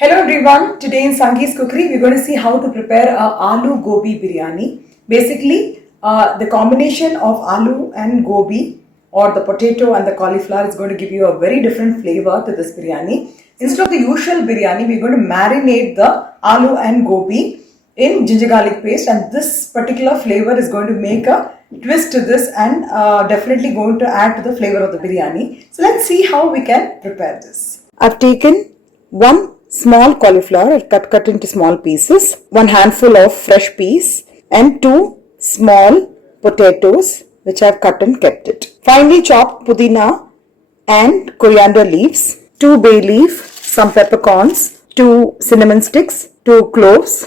Hello everyone, today in Sangee's Cookery we're going to see how to prepare a aloo gobi biryani. Basically, the combination of aloo and gobi or the potato and the cauliflower is going to give you a very different flavor to this biryani. Instead of the usual biryani, we're going to marinate the aloo and gobi in ginger garlic paste, and this particular flavor is going to make a twist to this and definitely going to add to the flavor of the biryani. So let's see how we can prepare this. I've taken one small cauliflower, I'll cut into small pieces, one handful of fresh peas and two small potatoes which I've cut and kept it. Finely chopped pudina and coriander leaves, 2 bay leaf, some peppercorns, 2 cinnamon sticks, 2 cloves,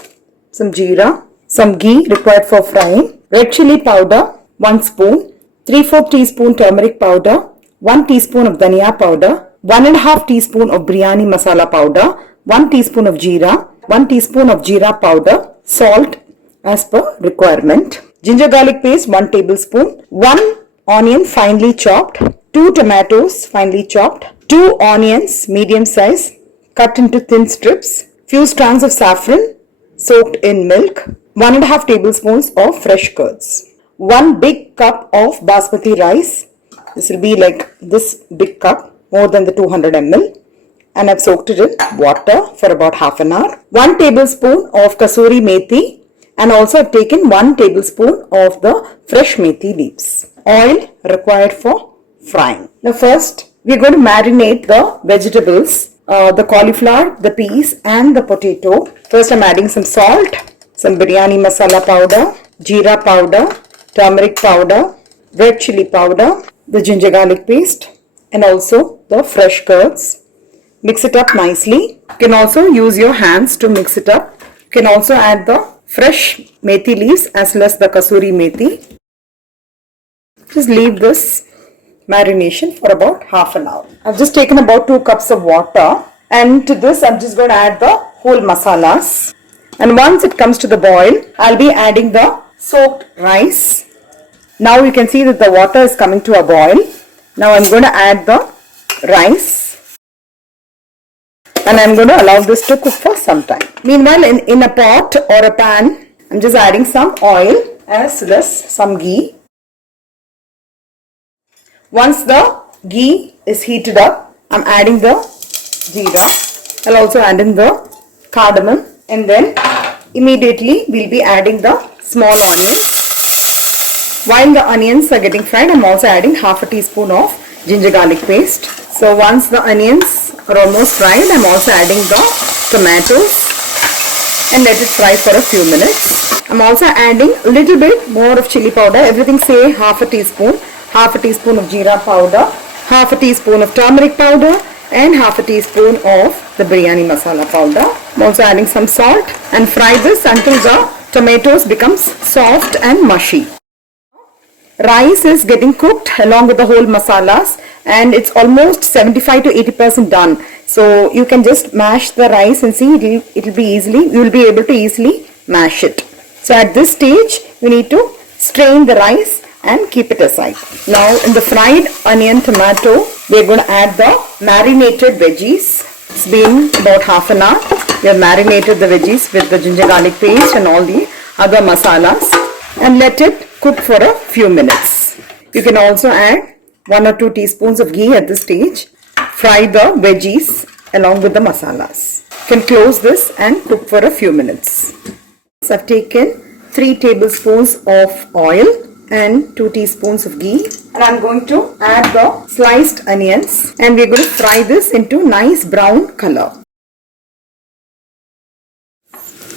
some jeera, some ghee required for frying, red chili powder 1 spoon, 3/4 teaspoon turmeric powder, 1 teaspoon of dhania powder, 1.5 teaspoon of biryani masala powder, 1 teaspoon of jeera, 1 teaspoon of jeera powder, salt as per requirement, ginger garlic paste 1 tablespoon, 1 onion finely chopped, 2 tomatoes finely chopped, 2 onions medium size cut into thin strips, few strands of saffron soaked in milk, 1.5 tablespoons of fresh curds, 1 big cup of basmati rice. This will be like this big cup, more than the 200 ml, and I've soaked it in water for about half an hour. 1 tablespoon of kasuri methi, and also I've taken 1 tablespoon of the fresh methi leaves. Oil required for frying. Now first we're going to marinate the vegetables, the cauliflower, the peas and the potato. First I'm adding some salt, some biryani masala powder, jeera powder, turmeric powder, red chili powder, the ginger garlic paste and also the fresh curds. Mix it up nicely. You can also use your hands to mix it up. You can also add the fresh methi leaves as well as the kasuri methi. Just leave this marination for about half an hour. I've just taken about 2 cups of water, and to this I'm just going to add the whole masalas. And once it comes to the boil, I'll be adding the soaked rice. Now you can see that the water is coming to a boil. Now I'm going to add the rice and I'm going to allow this to cook for some time. Meanwhile, in a pot or a pan, I'm just adding some oil as well as some ghee. Once the ghee is heated up, I'm adding the jeera. I'll also add in the cardamom, and then immediately we'll be adding the small onions. While the onions are getting fried, I'm also adding half a teaspoon of ginger garlic paste. So once the onions are almost fried, I'm also adding the tomatoes and let it fry for a few minutes. I'm also adding a little bit more of chili powder. Everything say half a teaspoon of jeera powder, half a teaspoon of turmeric powder and half a teaspoon of the biryani masala powder. I'm also adding some salt and fry this until the tomatoes becomes soft and mushy. Rice is getting cooked along with the whole masalas, and it's almost 75 to 80% done. So you can just mash the rice and see it'll be easily, you will be able to easily mash it. So at this stage you need to strain the rice and keep it aside. Now in the fried onion tomato, we're going to add the marinated veggies. It's been about half an hour. We have marinated the veggies with the ginger garlic paste and all the other masalas, and let it cook for a few minutes. You can also add 1 or 2 teaspoons of ghee at this stage. Fry the veggies along with the masalas. You can close this and cook for a few minutes. So I've taken 3 tablespoons of oil and 2 teaspoons of ghee, and I'm going to add the sliced onions, and we're going to fry this into nice brown color.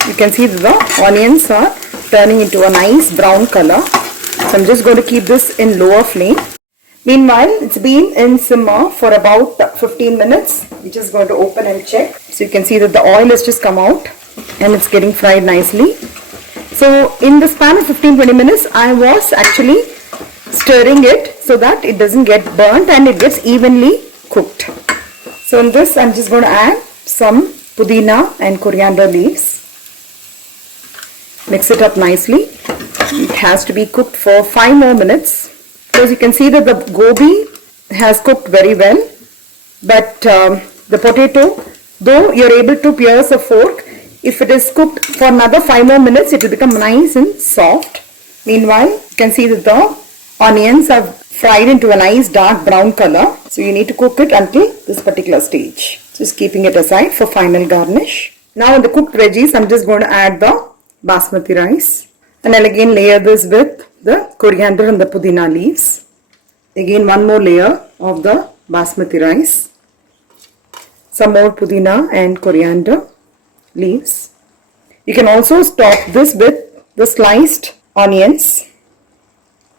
You can see that the onions are turning into a nice brown color. So I'm just going to keep this in lower flame. Meanwhile, it's been in simmer for about 15 minutes. We're just going to open and check. So you can see that the oil has just come out and it's getting fried nicely. So in the span of 15-20 minutes, I was actually stirring it so that it doesn't get burnt and it gets evenly cooked. So in this, I'm just going to add some pudina and coriander leaves. Mix it up nicely. It has to be cooked for 5 more minutes. Because you can see that the gobi has cooked very well, but the potato Though you're able to pierce a fork, if it is cooked for another 5 more minutes, it will become nice and soft. Meanwhile, you can see that the onions are fried into a nice dark brown color. So you need to cook it until this particular stage. Just keeping it aside for final garnish. Now in the cooked veggies, I'm just going to add the basmati rice. And I'll again layer this with the coriander and the pudina leaves. Again one more layer of the basmati rice. Some more pudina and coriander leaves. You can also top this with the sliced onions.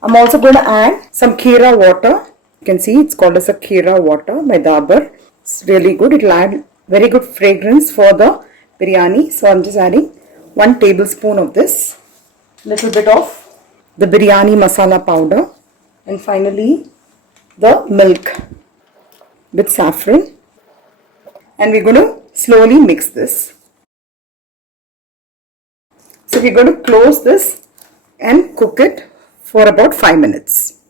I'm also going to add some kheera water. You can see it's called as a kheera water by Dabur. It's really good. It will add very good fragrance for the biryani. So I'm just adding 1 tablespoon of this. Little bit of the biryani masala powder. And finally the milk with saffron. And we're going to slowly mix this. So we're going to close this and cook it for about 5 minutes.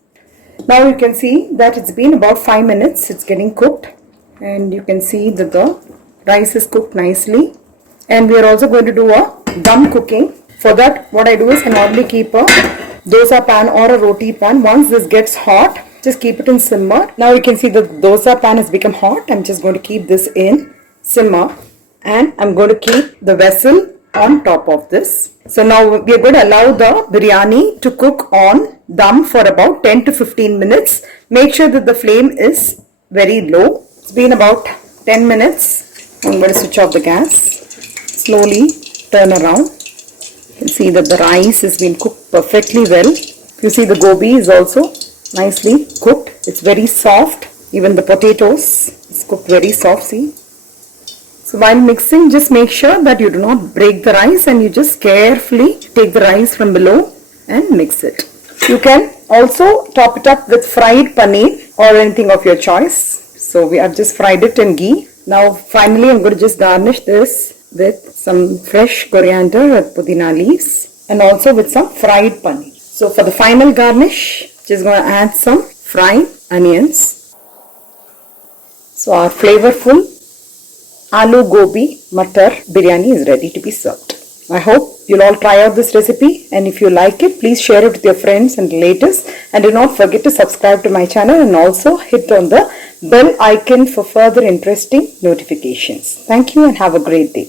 Now you can see that it's been about 5 minutes. It's getting cooked. And you can see that the rice is cooked nicely. And we are also going to do a dum cooking. For that, what I do is I normally keep a dosa pan or a roti pan. Once this gets hot, just keep it in simmer. Now you can see the dosa pan has become hot. I'm just going to keep this in simmer. And I'm going to keep the vessel on top of this. So now we are going to allow the biryani to cook on dum for about 10 to 15 minutes. Make sure that the flame is very low. It's been about 10 minutes. I'm going to switch off the gas. Slowly turn around. You can see that the rice has been cooked perfectly well. You see the gobi is also nicely cooked. It's very soft. Even the potatoes is cooked very soft. See. So while mixing, just make sure that you do not break the rice and you just carefully take the rice from below and mix it. You can also top it up with fried paneer or anything of your choice. So we have just fried it in ghee. Now finally I'm going to just garnish this with some fresh coriander with pudina leaves and also with some fried paneer. So for the final garnish, just going to add some fried onions. So our flavorful Aloo Gobi Matar Biryani is ready to be served. I hope you'll all try out this recipe, and if you like it, please share it with your friends and relatives, and do not forget to subscribe to my channel and also hit on the bell icon for further interesting notifications. Thank you and have a great day.